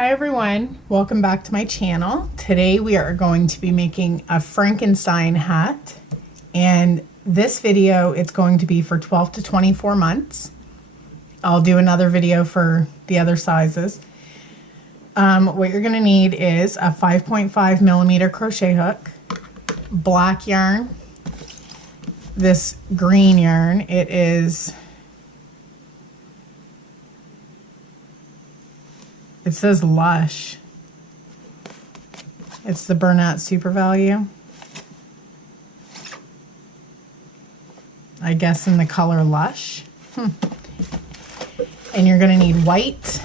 Hi everyone, welcome back to my channel. Today we are going to be making a Frankenstein hat, and this video it's going to be for 12 to 24 months. I'll do another video for the other sizes. What you're going to need is a 5.5 millimeter crochet hook, black yarn, this green yarn. It says Lush. It's the Bernat Super Value. I guess in the color Lush. And you're going to need white.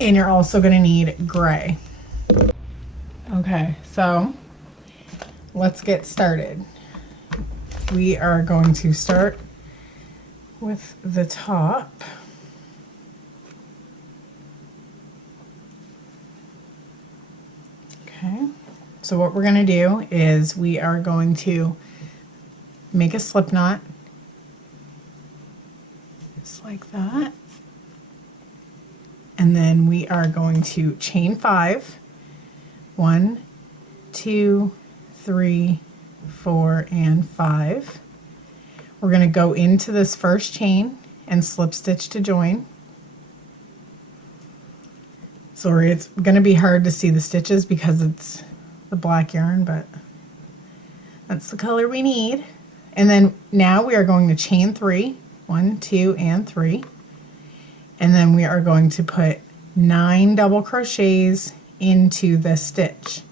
And you're also going to need gray. Okay, so let's get started. We are going to start with the top. Okay, so what we're going to do is we are going to make a slip knot, just like that, and then we are going to chain 5, 1, 2, 3, 4, and 5. We're going to go into this first chain and slip stitch to join. Sorry, it's going to be hard to see the stitches because it's the black yarn, but that's the color we need. And then now we are going to chain 3, 1, 2, and 3. And then we are going to put 9 double crochets into the stitch,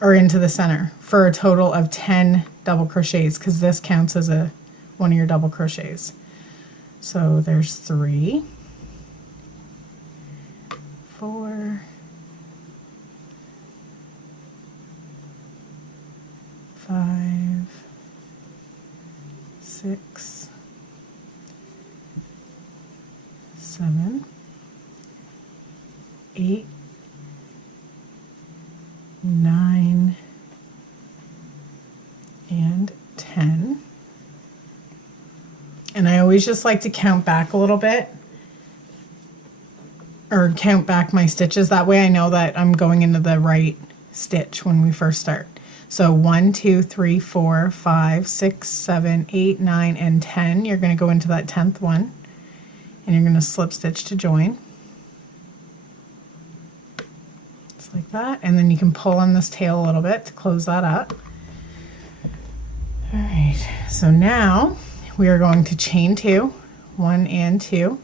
or into the center, for a total of 10 double crochets, because this counts as one of your double crochets. So there's 3, 4, 5, 6, 7, 8, 9, and 10. And I always just like to count back a little bit, or count back my stitches. That way I know that I'm going into the right stitch when we first start. So 1, 2, 3, 4, 5, 6, 7, 8, 9, and 10. You're going to go into that 10th one, and you're going to slip stitch to join. Just like that. And then you can pull on this tail a little bit to close that up. Alright, so now we are going to chain 2, 1 and 2.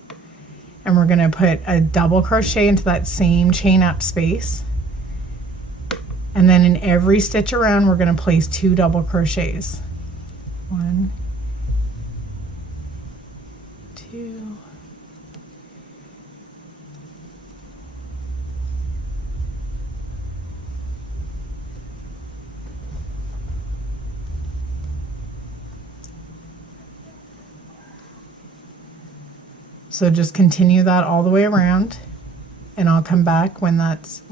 And we're going to put a double crochet into that same chain up space, and then in every stitch around we're going to place 2 double crochets. 1, 2, so just continue that all the way around, and I'll come back when that's...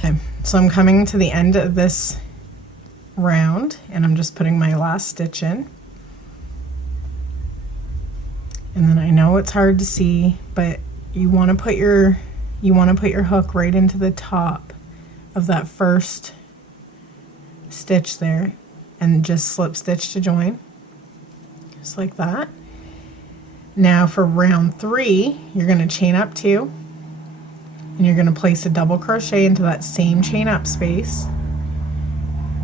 Okay, so I'm coming to the end of this round, and I'm just putting my last stitch in. And then I know it's hard to see, but you want to put your hook right into the top of that first stitch there, and just slip stitch to join. Just like that. Now for round 3, you're going to chain up 2, and you're going to place a double crochet into that same chain up space.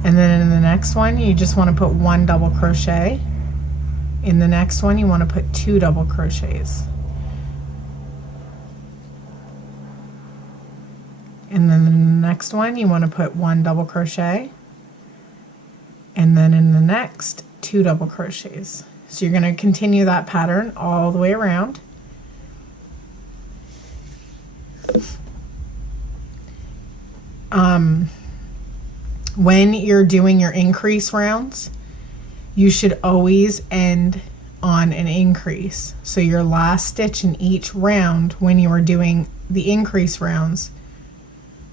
And then in the next one, you just want to put 1 double crochet. In the next one, you want to put 2 double crochets. And then in the next one, you want to put 1 double crochet. And then in the next, 2 double crochets. So you're going to continue that pattern all the way around. When you're doing your increase rounds, you should always end on an increase. So your last stitch in each round when you are doing the increase rounds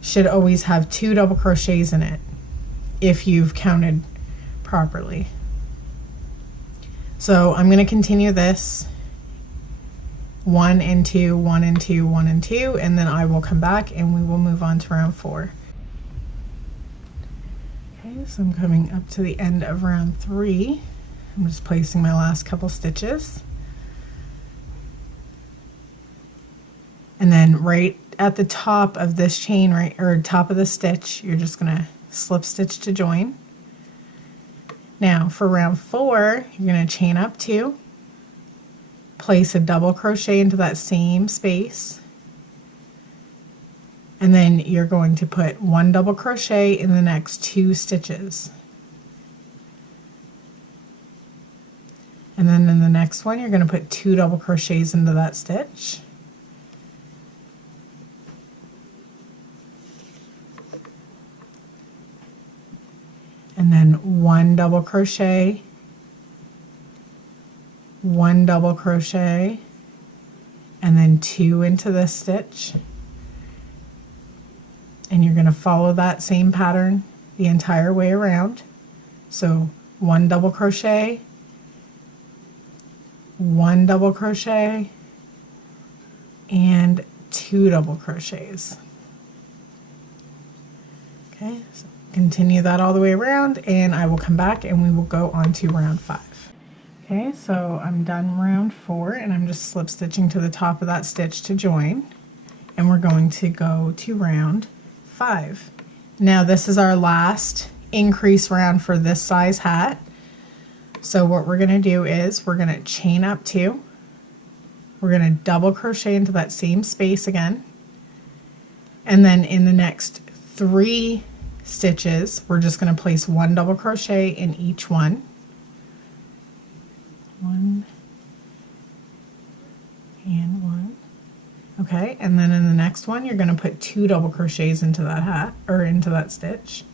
should always have 2 double crochets in it if you've counted properly. So I'm going to continue this 1 and 2, 1 and 2, 1 and 2, and then I will come back and we will move on to round 4. Okay, so I'm coming up to the end of round 3. I'm just placing my last couple stitches. And then right at the top of this chain, right, or top of the stitch, you're just going to slip stitch to join. Now for round 4, you're going to chain up 2, place a double crochet into that same space, and then you're going to put 1 double crochet in the next 2 stitches. And then in the next one, you're going to put 2 double crochets into that stitch. And then 1 double crochet, 1 double crochet, and then 2 into this stitch. And you're going to follow that same pattern the entire way around. So 1 double crochet, 1 double crochet, and 2 double crochets. Okay, so continue that all the way around, and I will come back and we will go on to round 5. Okay, so I'm done round 4, and I'm just slip stitching to the top of that stitch to join, and we're going to go to round 5. Now this is our last increase round for this size hat. So what we're going to do is we're going to chain up 2, we're going to double crochet into that same space again, and then in the next 3 stitches we're just going to place 1 double crochet in each one. 1 and 1. Okay, and then in the next one you're going to put 2 double crochets into that hat, or into that stitch.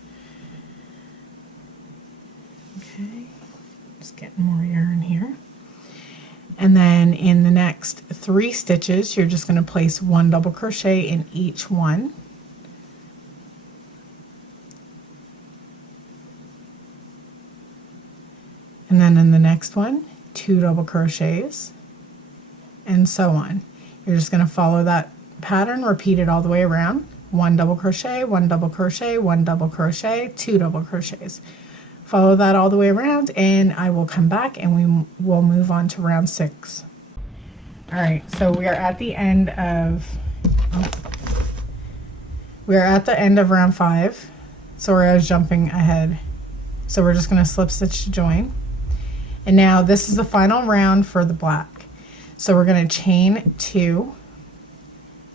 Okay, just getting more yarn here. And then in the next 3 stitches you're just going to place 1 double crochet in each one. And then in the next one, 2 double crochets, and so on. You're just going to follow that pattern, repeat it all the way around. 1 double crochet, 1 double crochet, 1 double crochet, 2 double crochets. Follow that all the way around, and I will come back and we will move on to round 6. All right, so we are at the end of round 5. Sorry, I was jumping ahead. So we're just going to slip stitch to join. And now this is the final round for the black. So we're going to chain 2,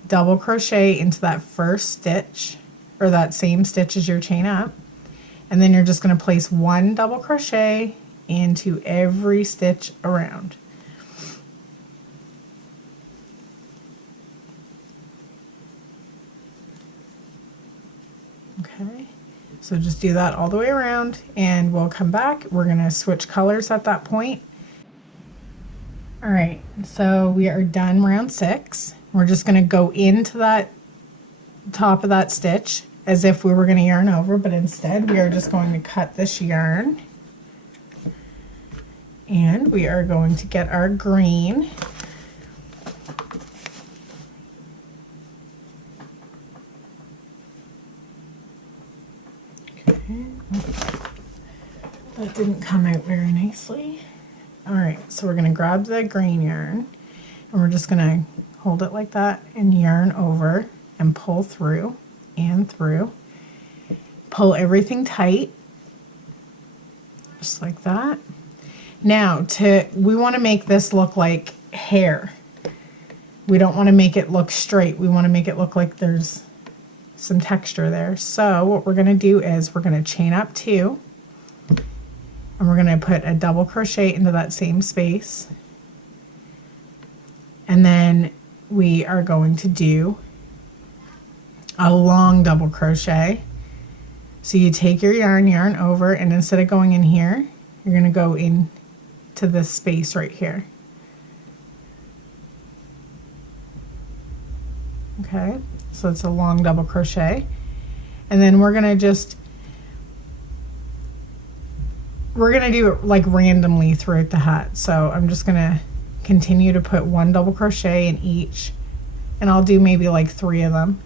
double crochet into that first stitch, or that same stitch as your chain up, and then you're just going to place 1 double crochet into every stitch around. Okay, so just do that all the way around, and we'll come back. We're going to switch colors at that point. All right, so we are done round 6. We're just going to go into that top of that stitch as if we were going to yarn over, but instead we are just going to cut this yarn, and we are going to get our green. Okay, that didn't come out very nicely. All right, so we're going to grab the green yarn, and we're just going to hold it like that and yarn over and pull through and through. Pull everything tight, just like that. Now, we want to make this look like hair. We don't want to make it look straight. We want to make it look like there's some texture there. So what we're going to do is we're going to chain up 2, and we're going to put a double crochet into that same space, and then we are going to do a long double crochet. So you take your yarn over, and instead of going in here, you're going to go in to this space right here. Okay, so it's a long double crochet, and then we're going to just we're gonna do it like randomly throughout the hat. So I'm just gonna continue to put 1 double crochet in each, and I'll do maybe like 3 of them.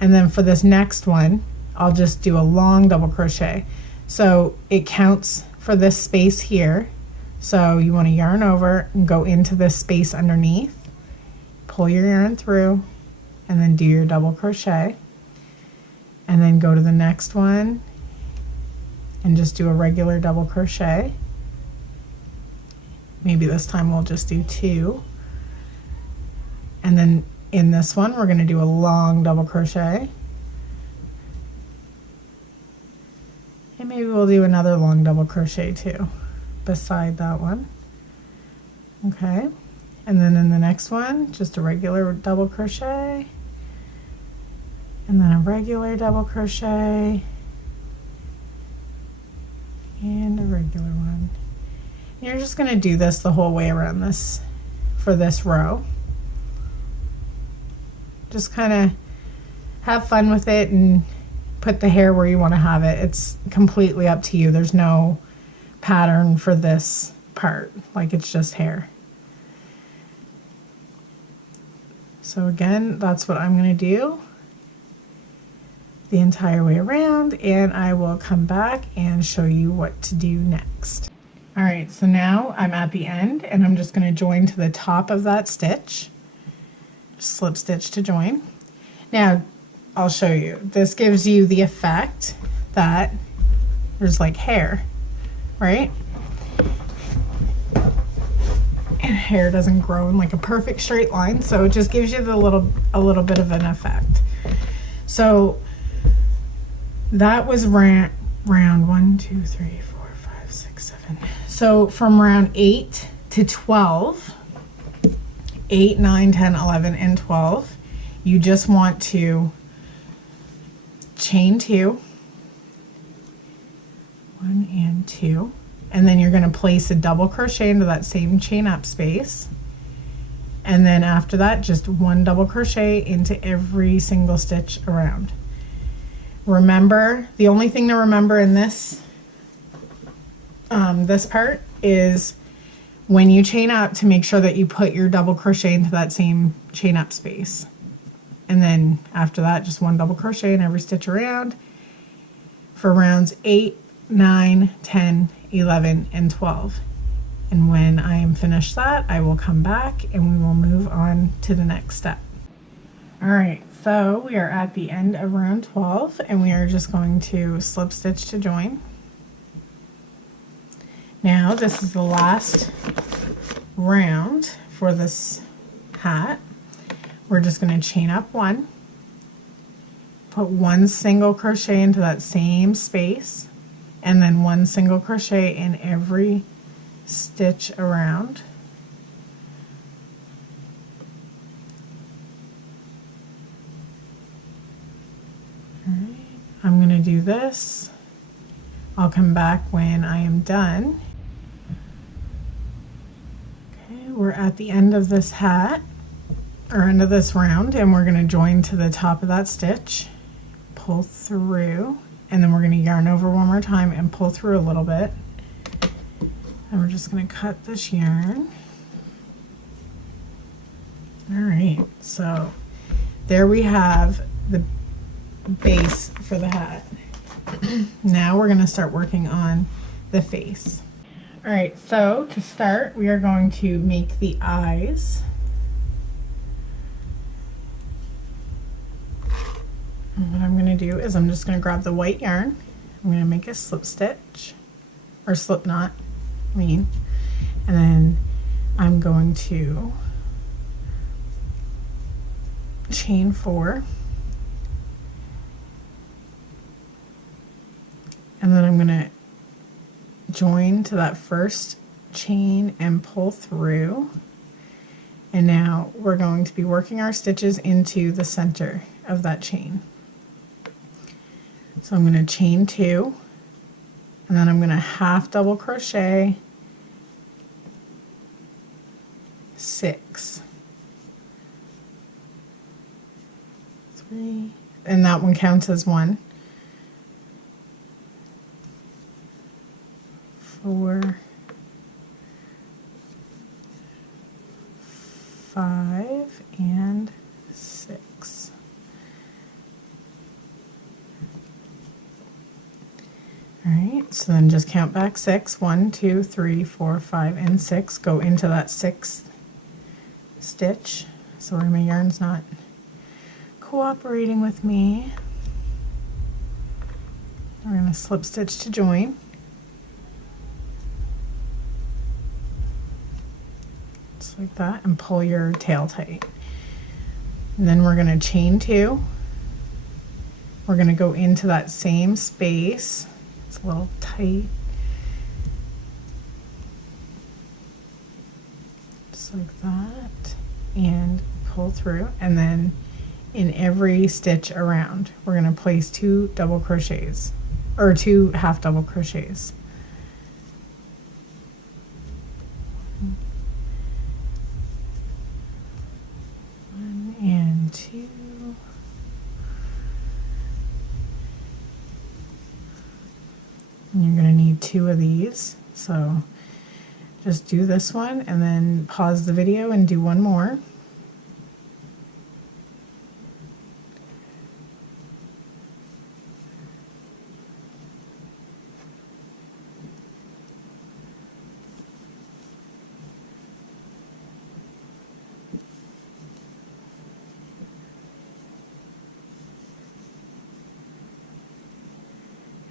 And then for this next one, I'll just do a long double crochet. So it counts for this space here. So you want to yarn over and go into this space underneath, pull your yarn through, and then do your double crochet. And then go to the next one and just do a regular double crochet. Maybe this time we'll just do 2. And then in this one, we're going to do a long double crochet. And maybe we'll do another long double crochet too, beside that one. Okay. And then in the next one, just a regular double crochet. And then a regular double crochet. And a regular one. And you're just going to do this the whole way around this for this row. Just kind of have fun with it and put the hair where you want to have it. It's completely up to you. There's no pattern for this part, like it's just hair. So again, that's what I'm going to do the entire way around, and I will come back and show you what to do next. All right, so now I'm at the end and I'm just going to join to the top of that stitch. Slip stitch to join. Now I'll show you. This gives you the effect that there's like hair, right? And hair doesn't grow in like a perfect straight line, so it just gives you a little bit of an effect. So that was round 1, 2, 3, 4, 5, 6, 7. So from round 8 to 12. 8, 9, 10, 11, and 12, you just want to chain 2, 1 and 2, and then you're going to place a double crochet into that same chain up space, and then after that just 1 double crochet into every single stitch around. Remember, the only thing to remember in this this part is when you chain up, to make sure that you put your double crochet into that same chain up space. And then after that, just 1 double crochet in every stitch around for rounds 8, 9, 10, 11, and 12. And when I am finished that, I will come back and we will move on to the next step. All right, so we are at the end of round 12 and we are just going to slip stitch to join. Now this is the last round for this hat. We're just going to chain up 1, put 1 single crochet into that same space, and then 1 single crochet in every stitch around. All right, I'm going to do this. I'll come back when I am done. We're at the end of this hat, or end of this round, and we're going to join to the top of that stitch, pull through, and then we're going to yarn over one more time and pull through a little bit. And we're just going to cut this yarn. All right, so there we have the base for the hat. Now we're going to start working on the face. All right, so to start, we are going to make the eyes. And what I'm going to do is I'm just going to grab the white yarn. I'm going to make a slip stitch, or slip knot, and then I'm going to chain 4. And then I'm going to join to that first chain and pull through. And now we're going to be working our stitches into the center of that chain. So I'm going to chain 2, and then I'm going to half double crochet 6, 3, and that one counts as 1. All right, so then just count back 6. 1, 2, 3, 4, 5, and 6. Go into that 6th stitch. Sorry, my yarn's not cooperating with me. We're going to slip stitch to join. Just like that, and pull your tail tight. And then we're going to chain 2. We're going to go into that same space. It's a little tight. Just like that. And pull through. And then in every stitch around, we're going to place 2 double crochets, or 2 half double crochets. One and 2. And you're going to need 2 of these, so just do this one and then pause the video and do one more.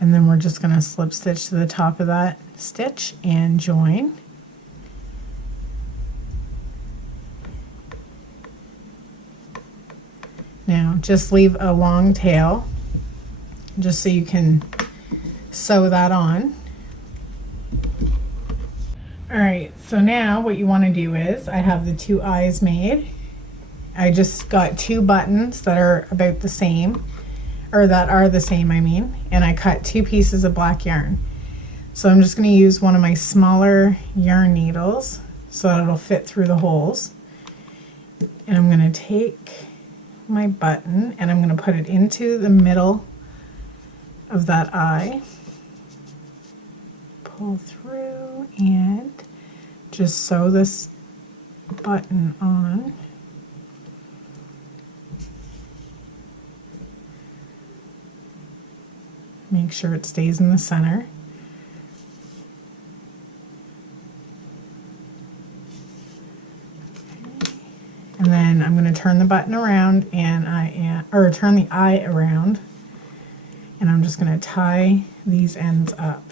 And then we're just going to slip stitch to the top of that stitch and join. Now just leave a long tail just so you can sew that on. Alright, so now what you want to do is, I have the 2 eyes made. I just got 2 buttons that are about the same, or that are the same I mean, and I cut 2 pieces of black yarn. So I'm just going to use one of my smaller yarn needles so that it'll fit through the holes. And I'm going to take my button and I'm going to put it into the middle of that eye. Pull through and just sew this button on. Make sure it stays in the center. Okay. And then I'm going to turn the button around and turn the eye around, and I'm just going to tie these ends up.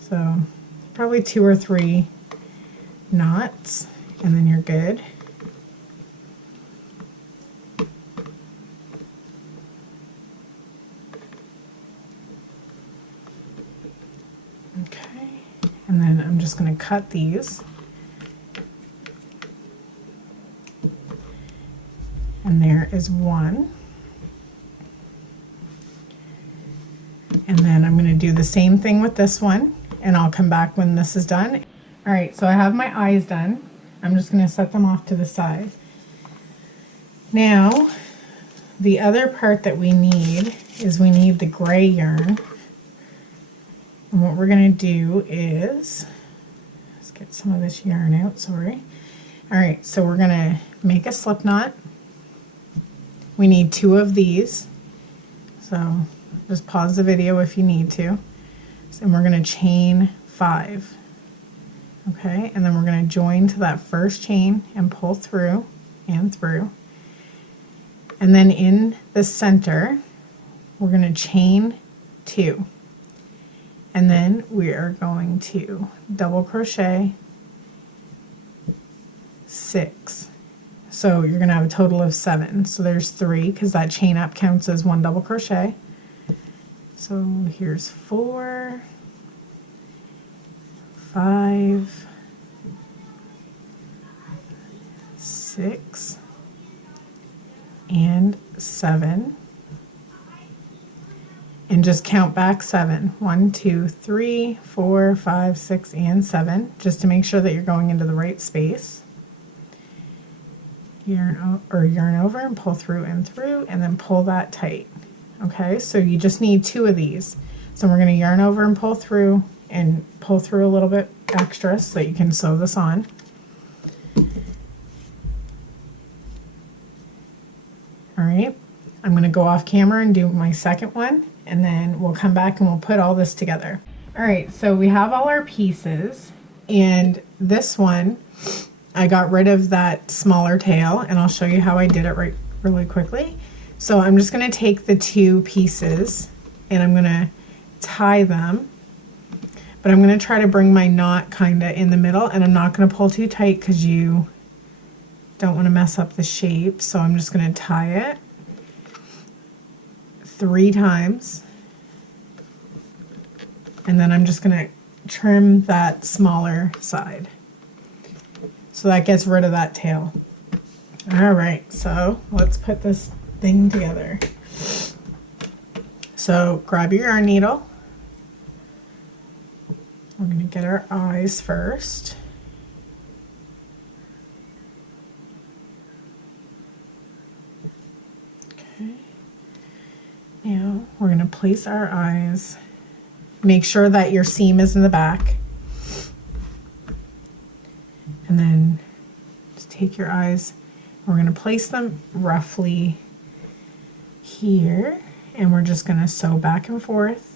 So probably 2 or 3 knots, and then you're good. Okay, and then I'm just going to cut these, and there is one. And then I'm going to do the same thing with this one, and I'll come back when this is done. Alright, so I have my eyes done. I'm just going to set them off to the side. Now, the other part that we need is we need the gray yarn. And what we're going to do is, let's get some of this yarn out, sorry. Alright, so we're going to make a slip knot. We need 2 of these. So just pause the video if you need to. And we're going to chain 5. Okay, and then we're going to join to that first chain and pull through and through. And then in the center, we're going to chain 2. And then we are going to double crochet 6. So you're going to have a total of 7. So there's 3 because that chain up counts as 1 double crochet. So here's 4, 5, 6, and 7. And just count back 7. 1, 2, 3, 4, 5, 6, and 7, just to make sure that you're going into the right space. Yarn over and pull through, and then pull that tight. Okay, so you just need 2 of these. So we're going to yarn over and pull through a little bit extra so that you can sew this on. All right, I'm going to go off camera and do my second one, and then we'll come back and we'll put all this together. All right, so we have all our pieces, and this one, I got rid of that smaller tail, and I'll show you how I did it really quickly. So I'm just going to take the two pieces and I'm going to tie them, but I'm going to try to bring my knot kind of in the middle, and I'm not going to pull too tight because you don't want to mess up the shape. So I'm just going to tie it 3 times, and then I'm just going to trim that smaller side. So that gets rid of that tail. All right, so let's put this thing together. So grab your yarn needle. We're going to get our eyes first. Okay. Now we're going to place our eyes. Make sure that your seam is in the back. And then just take your eyes. We're going to place them roughly here, and we're just going to sew back and forth.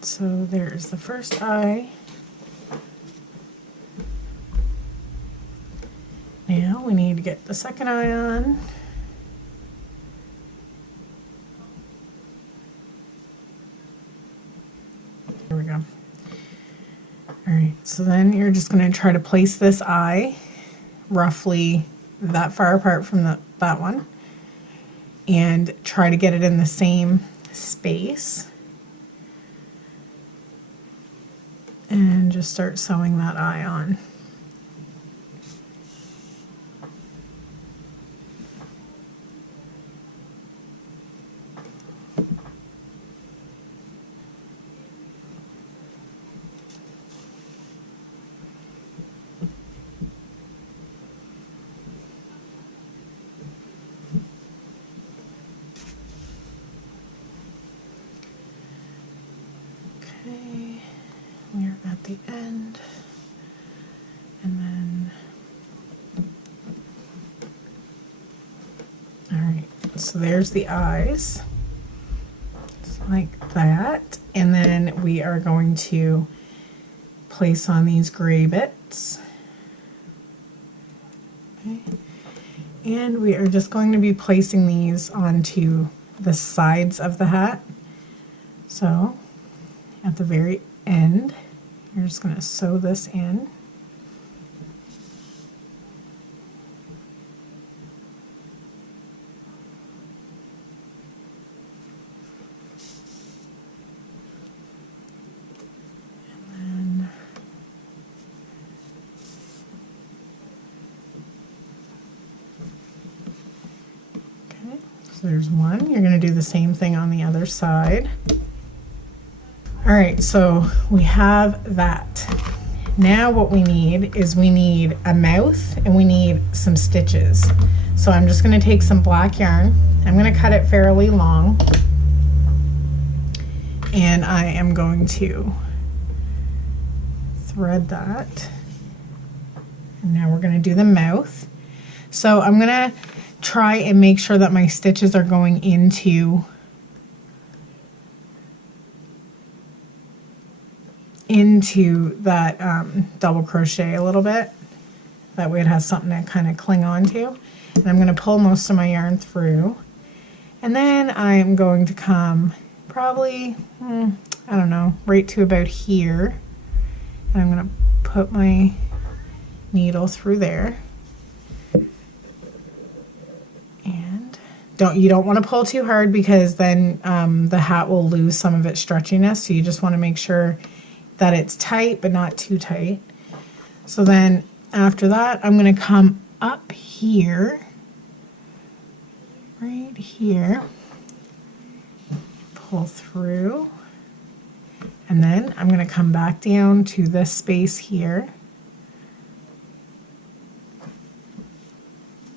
So there's the first eye. Now we need to get the second eye on. There we go. All right, so then you're just going to try to place this eye roughly that far apart from that one, and try to get it in the same space. And just start sewing that eye on. Okay. We're at the end, and then, all right, so there's the eyes, just like that, and then we are going to place on these gray bits, okay, and we are just going to be placing these onto the sides of the hat. So at the very end, you're just going to sew this in. And then okay, so there's one. You're going to do the same thing on the other side. All right, so we have that. Now what we need is we need a mouth and we need some stitches. So I'm just going to take some black yarn. I'm going to cut it fairly long, and I am going to thread that. And now we're going to do the mouth. So I'm going to try and make sure that my stitches are going into that double crochet a little bit. That way it has something to kind of cling on to. And I'm going to pull most of my yarn through. And then I'm going to come probably, I don't know, right to about here. And I'm going to put my needle through there. And you don't want to pull too hard, because then the hat will lose some of its stretchiness. So you just want to make sure that it's tight but not too tight. So then After that, I'm going to come up here, right here, pull through, and then I'm going to come back down to this space here,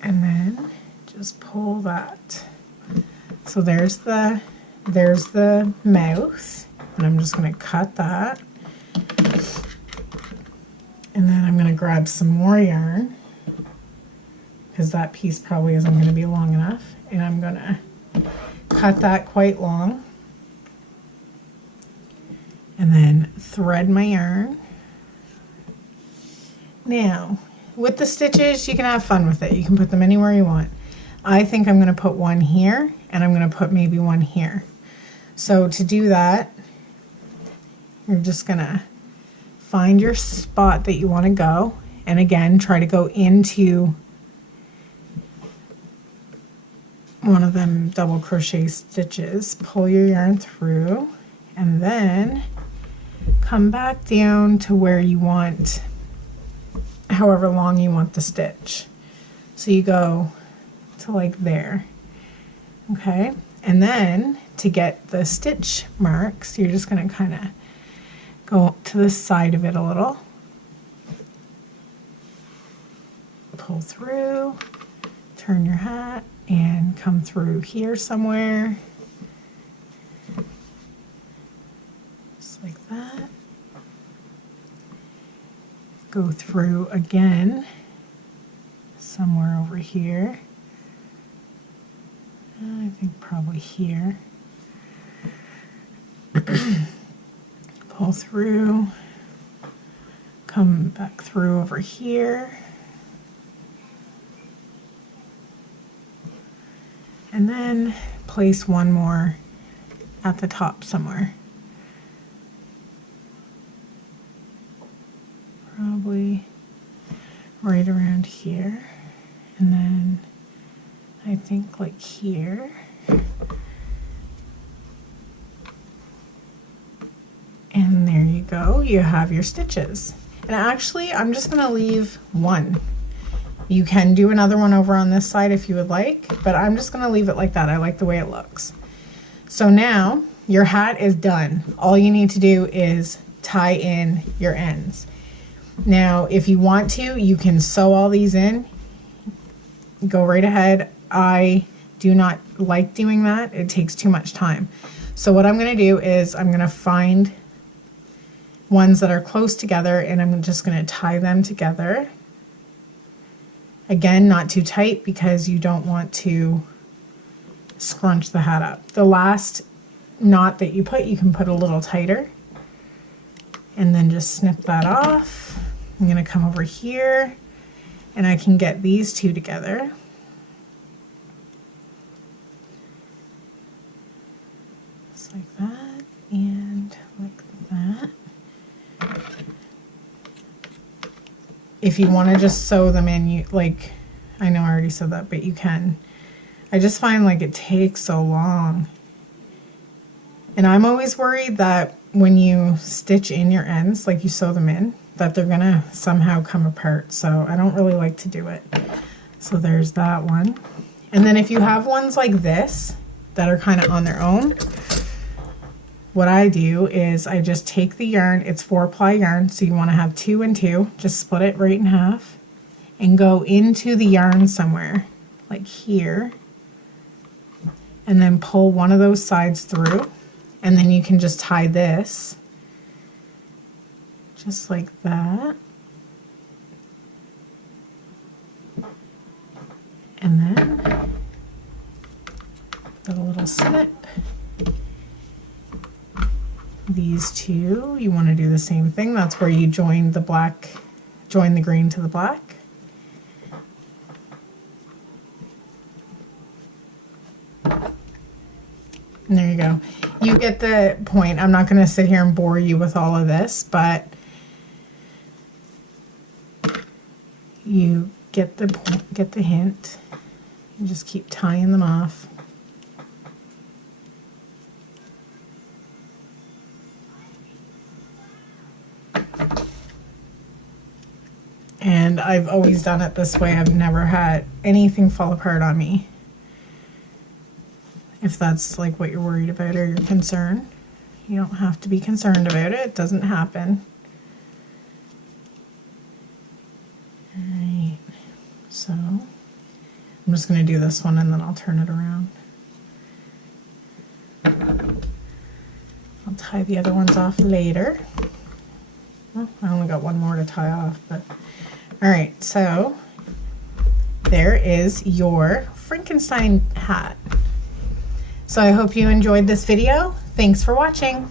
and then just pull that. So there's the mouth, and I'm just going to cut that. And then I'm going to grab some more yarn because that piece probably isn't going to be long enough, and I'm going to cut that quite long, and then thread my yarn. Now with the stitches, you can have fun with it. You can put them anywhere you want. I think I'm going to put one here, and I'm going to put maybe one here. So to do that, you're just going to find your spot that you want to go, and again try to go into one of them double crochet stitches, pull your yarn through, and then come back down to where you want, however long you want the stitch. So you go to like there, okay? And then to get the stitch marks, you're just going to kind of go to the side of it a little, pull through, turn your hat, and come through here somewhere, just like that. Go through again, somewhere over here. I think probably here. Pull through, come back through over here, and then place one more at the top somewhere. Probably right around here, and then I think like here. And there you go, you have your stitches. And actually, I'm just gonna leave one. You can do another one over on this side if you would like, but I'm just gonna leave it like that. I like the way it looks. So now your hat is done. All you need to do is tie in your ends. Now, if you want to, you can sew all these in. Go right ahead. I do not like doing that. It takes too much time. So what I'm gonna do is I'm gonna find ones that are close together, and I'm just going to tie them together. Again, not too tight because you don't want to scrunch the hat up. The last knot that you put, you can put a little tighter, and then just snip that off. I'm going to come over here, and I can get these two together. Just like that, and like that. If you want to just sew them in, you like, I know I already said that, but you can. I just find like it takes so long. And I'm always worried that when you stitch in your ends, like you sew them in, that they're gonna somehow come apart. So I don't really like to do it. So there's that one. And then if you have ones like this that are kind of on their own, what I do is I just take the yarn, it's 4-ply yarn, so you want to have 2 and 2, just split it right in half and go into the yarn somewhere, like here, and then pull one of those sides through, and then you can just tie this, just like that, and then put a little snip. These two, you want to do the same thing. That's where you join the black, join the green to the black. And there you go. You get the point. I'm not going to sit here and bore you with all of this, but you get the point, get the hint. You just keep tying them off. And and I've always done it this way. I've never had anything fall apart on me. If that's like what you're worried about or you're concerned, you don't have to be concerned about it. It doesn't happen. Alright, so I'm just going to do this one and then I'll turn it around. I'll tie the other ones off later. Oh, I only got one more to tie off, but alright, so there is your Frankenstein hat. So I hope you enjoyed this video. Thanks for watching.